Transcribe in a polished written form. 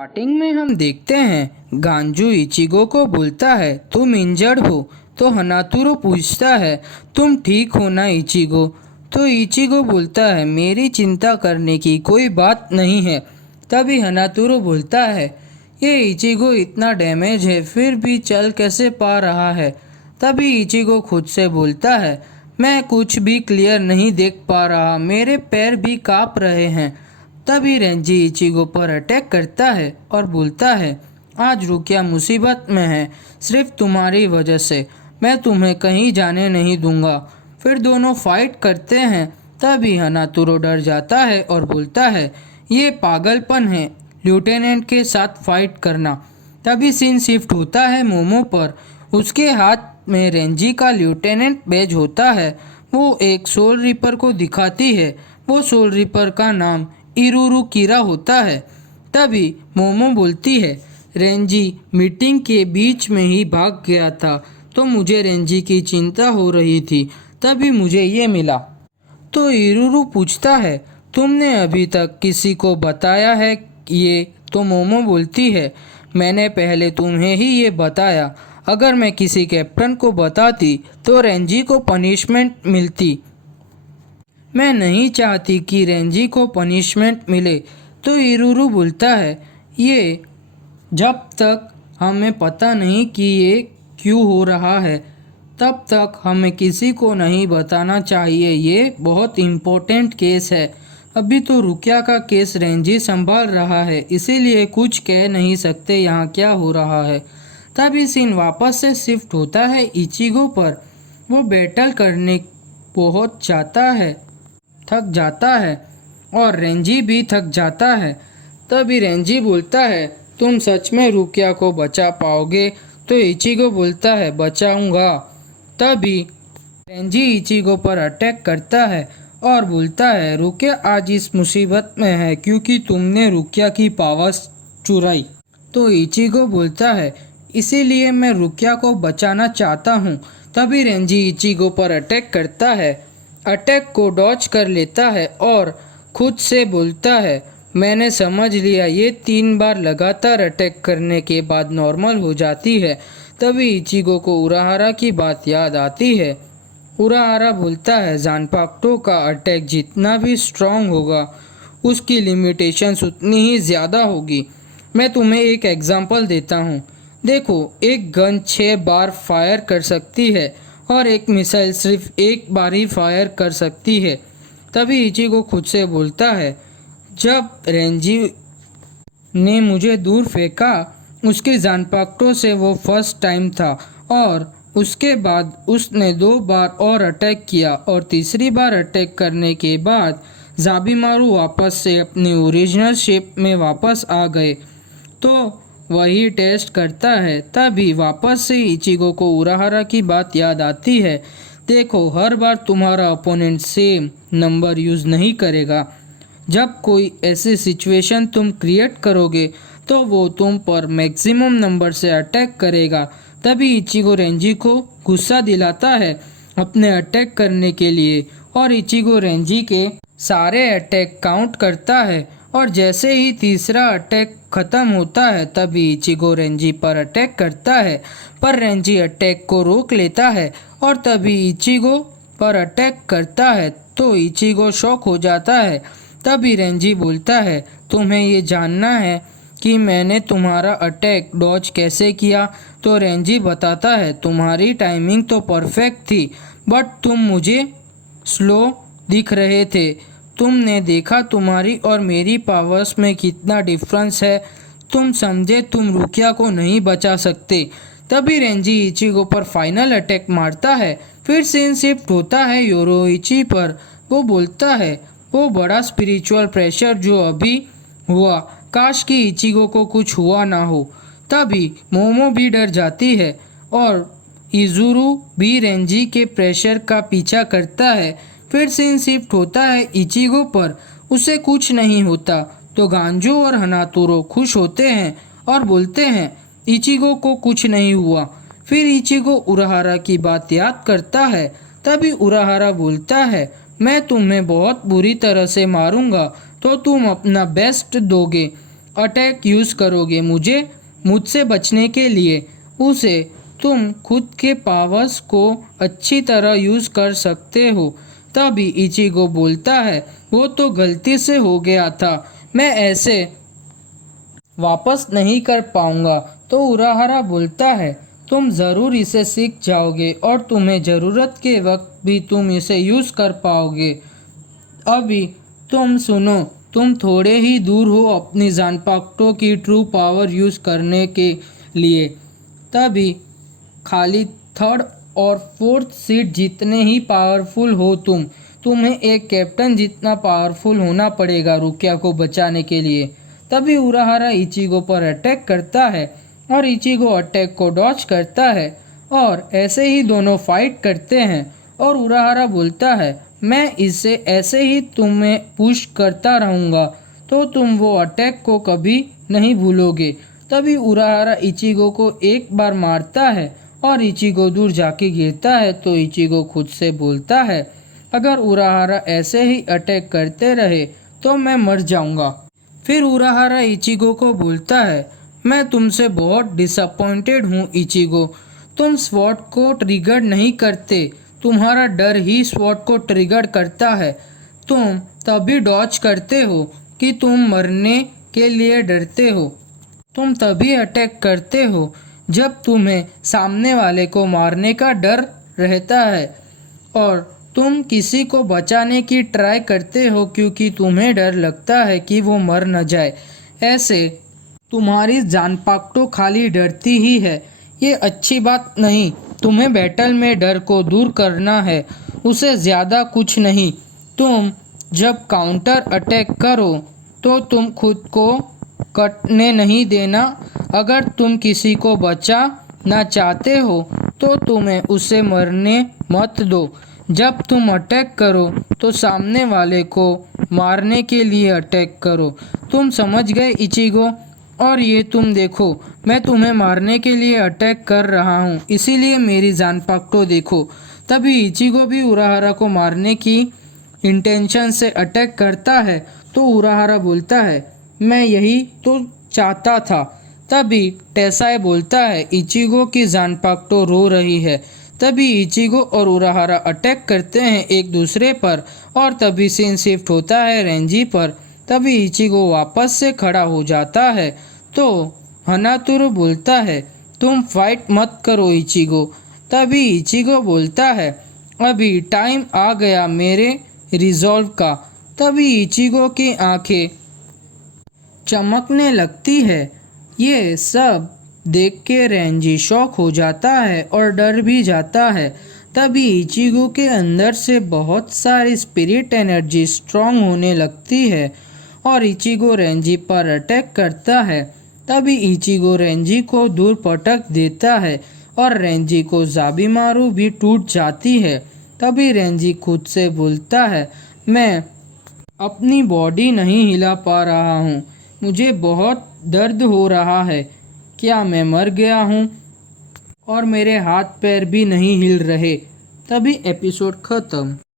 Starting में हम देखते हैं गांजू इचिगो को बोलता है तुम इंजर्ड हो। तो हनातुरो पूछता है तुम ठीक हो ना इचिगो। तो इचिगो बोलता है मेरी चिंता करने की कोई बात नहीं है। तभी हनातुरो बोलता है ये इचिगो इतना डैमेज है फिर भी चल कैसे पा रहा है। तभी इचिगो खुद से बोलता है मैं कुछ भी क्लियर नहीं देख पा रहा, मेरे पैर भी कांप रहे हैं। तभी रेंजी इचिगो पर अटैक करता है और बोलता है आज रुकिया मुसीबत में है, सिर्फ तुम्हारी वजह से मैं तुम्हें कहीं जाने नहीं दूंगा। फिर दोनों फाइट करते हैं। तभी हनातुरो डर जाता है और बोलता है ये पागलपन है लेफ्टिनेंट के साथ फाइट करना। तभी सीन शिफ्ट होता है मोमो पर। उसके हाथ में रेंजी का लेफ्टिनेंट बैज होता है। वो एक सोल रिपर को दिखाती है। वो सोल रिपर का नाम इरुरु कीरा होता है। तभी मोमो बोलती है रेंजी मीटिंग के बीच में ही भाग गया था तो मुझे रेंजी की चिंता हो रही थी, तभी मुझे ये मिला। तो इरुरु पूछता है तुमने अभी तक किसी को बताया है ये? तो मोमो बोलती है मैंने पहले तुम्हें ही ये बताया, अगर मैं किसी कैप्टन को बताती तो रेंजी को पनिशमेंट मिलती। मैं नहीं चाहती कि रेंजी को पनिशमेंट मिले। तो इरुरु बोलता है ये जब तक हमें पता नहीं कि ये क्यों हो रहा है तब तक हमें किसी को नहीं बताना चाहिए, ये बहुत इम्पोर्टेंट केस है। अभी तो रुकिया का केस रेंजी संभाल रहा है इसीलिए कुछ कह नहीं सकते यहाँ क्या हो रहा है। तभी सीन वापस से शिफ्ट होता है इचिगो पर। वो बैटल करने बहुत थक जाता है और रेंजी भी थक जाता है। तभी रेंजी बोलता है तुम सच में रुकिया को बचा पाओगे? तो इचिगो बोलता है बचाऊंगा। तभी रेंजी इचिगो पर अटैक करता है और बोलता है रुकिया आज इस मुसीबत में है क्योंकि तुमने रुकिया की पावर्स चुराई। तो इचिगो बोलता है इसीलिए मैं रुकिया को बचाना चाहता हूँ। तभी रेंजी इचिगो पर अटैक करता है, अटैक को डॉज कर लेता है और खुद से बोलता है मैंने समझ लिया, ये 3 बार लगातार अटैक करने के बाद नॉर्मल हो जाती है। तभी इचिगो को उराहारा की बात याद आती है। उराहारा बोलता है जानपाक्टो का अटैक जितना भी स्ट्रॉन्ग होगा उसकी लिमिटेशंस उतनी ही ज़्यादा होगी। मैं तुम्हें एक एग्जांपल देता हूँ, देखो एक गन 6 बार फायर कर सकती है और एक मिसाइल सिर्फ 1 बार ही फायर कर सकती है। तभी इचिगो खुद से बोलता है जब रेंजी ने मुझे दूर फेंका उसके जानपाक्टो से वो फर्स्ट टाइम था और उसके बाद उसने 2 बार और अटैक किया और तीसरी बार अटैक करने के बाद जाबिमारू वापस से अपनी ओरिजिनल शेप में वापस आ गए। तो वही टेस्ट करता है। तभी वापस से इचिगो को उराहारा की बात याद आती है, देखो हर बार तुम्हारा अपोनेंट सेम नंबर यूज़ नहीं करेगा। जब कोई ऐसी सिचुएशन तुम क्रिएट करोगे तो वो तुम पर मैक्सिमम नंबर से अटैक करेगा। तभी इचिगो रेंजी को गुस्सा दिलाता है अपने अटैक करने के लिए और इचिगो रेंजी के सारे अटैक काउंट करता है और जैसे ही तीसरा अटैक ख़त्म होता है तभी इचिगो रेंजी पर अटैक करता है, पर रेंजी अटैक को रोक लेता है और तभी इचिगो पर अटैक करता है तो इचिगो शॉक हो जाता है। तभी रेंजी बोलता है तुम्हें ये जानना है कि मैंने तुम्हारा अटैक डॉज कैसे किया? तो रेंजी बताता है तुम्हारी टाइमिंग तो परफेक्ट थी बट तुम मुझे स्लो दिख रहे थे। तुमने देखा तुम्हारी और मेरी पावर्स में कितना डिफरेंस है, तुम समझे तुम रुकिया को नहीं बचा सकते। तभी रेंजी इचिगो पर फाइनल अटैक मारता है। फिर सीन शिफ्ट होता है योरोइची पर। वो बोलता है वो बड़ा स्पिरिचुअल प्रेशर जो अभी हुआ, काश कि इचिगो को कुछ हुआ ना हो। तभी मोमो भी डर जाती है और इजुरु भी रेंजी के प्रेशर का पीछा करता है। फिर सीन शिफ्ट होता है इचिगो पर, उसे कुछ नहीं होता। तो गांजो और हनातुरो खुश होते हैं और बोलते हैं इचिगो को कुछ नहीं हुआ। फिर इचिगो उराहारा की बात याद करता है। तभी उराहारा बोलता है मैं तुम्हें बहुत बुरी तरह से मारूंगा तो तुम अपना बेस्ट दोगे। अटैक यूज़ करोगे मुझसे बचने के लिए, उसे तुम खुद के पावर्स को अच्छी तरह यूज़ कर सकते हो। तभी इचिगो बोलता है, वो तो गलती से हो गया था, मैं ऐसे वापस नहीं कर पाऊंगा। तो उराहारा बोलता है, तुम ज़रूर इसे सीख जाओगे और तुम्हें ज़रूरत के वक्त भी तुम इसे यूज़ कर पाओगे। अभी तुम सुनो, तुम थोड़े ही दूर हो अपनी जानपाक्टो की ट्रू पावर यूज़ करने के लिए। तभी खाली थर्ड और फोर्थ सीट जितने ही पावरफुल हो तुम्हें एक कैप्टन जितना पावरफुल होना पड़ेगा रुकिया को बचाने के लिए। तभी उराहारा इचिगो पर अटैक करता है और इचिगो अटैक को डॉज करता है और ऐसे ही दोनों फाइट करते हैं। और उराहारा बोलता है, मैं इसे ऐसे ही तुम्हें पुश करता रहूँगा तो तुम वो अटैक को कभी नहीं भूलोगे। तभी उराहारा इचिगो को एक बार मारता है और इचिगो दूर जाके गिरता है। तो इचिगो खुद से बोलता है, अगर उराहारा ऐसे ही अटैक करते रहे तो मैं मर जाऊंगा। फिर उराहारा इचिगो को बोलता है, मैं तुमसे बहुत डिसअपॉइंटेड हूँ इचिगो, तुम स्वॉर्ड को ट्रिगर नहीं करते, तुम्हारा डर ही स्वॉर्ड को ट्रिगर करता है। तुम तभी डॉज करते हो कि तुम मरने के लिए डरते हो, तुम तभी अटैक करते हो जब तुम्हें सामने वाले को मारने का डर रहता है और तुम किसी को बचाने की ट्राई करते हो क्योंकि तुम्हें डर लगता है कि वो मर न जाए। ऐसे तुम्हारी जानपाक्टो खाली डरती ही है, ये अच्छी बात नहीं। तुम्हें बैटल में डर को दूर करना है, उसे ज़्यादा कुछ नहीं। तुम जब काउंटर अटैक करो तो तुम खुद को कटने नहीं देना। अगर तुम किसी को बचाना चाहते हो तो तुम्हें उसे मरने मत दो। जब तुम अटैक करो तो सामने वाले को मारने के लिए अटैक करो। तुम समझ गए इचिगो? और ये तुम देखो, मैं तुम्हें मारने के लिए अटैक कर रहा हूँ, इसीलिए मेरी जानपाक्टो देखो। तभी इचिगो भी उराहारा को मारने की इंटेंशन से अटैक करता है। तो उराहारा बोलता है, मैं यही तो चाहता था। तभी टेसाए बोलता है, इचिगो की जानपाक्टो रो रही है। तभी इचिगो और उराहारा अटैक करते हैं एक दूसरे पर और तभी सीन शिफ्ट होता है रेंजी पर। तभी इचिगो वापस से खड़ा हो जाता है तो हनातुरो बोलता है, तुम फाइट मत करो इचिगो। तभी इचिगो बोलता है, अभी टाइम आ गया मेरे रिजॉल्व का। तभी इचिगो की आंखें चमकने लगती है। ये सब देख के रेंजी शॉक हो जाता है और डर भी जाता है। तभी इचिगो के अंदर से बहुत सारी स्पिरिट एनर्जी स्ट्रांग होने लगती है और इचिगो रेंजी पर अटैक करता है। तभी इचिगो रेंजी को दूर पटक देता है और रेंजी को जाबिमारू भी टूट जाती है। तभी रेंजी खुद से बोलता है, मैं अपनी बॉडी नहीं हिला पा रहा हूँ, मुझे बहुत दर्द हो रहा है, क्या मैं मर गया हूँ? और मेरे हाथ पैर भी नहीं हिल रहे। तभी एपिसोड ख़त्म।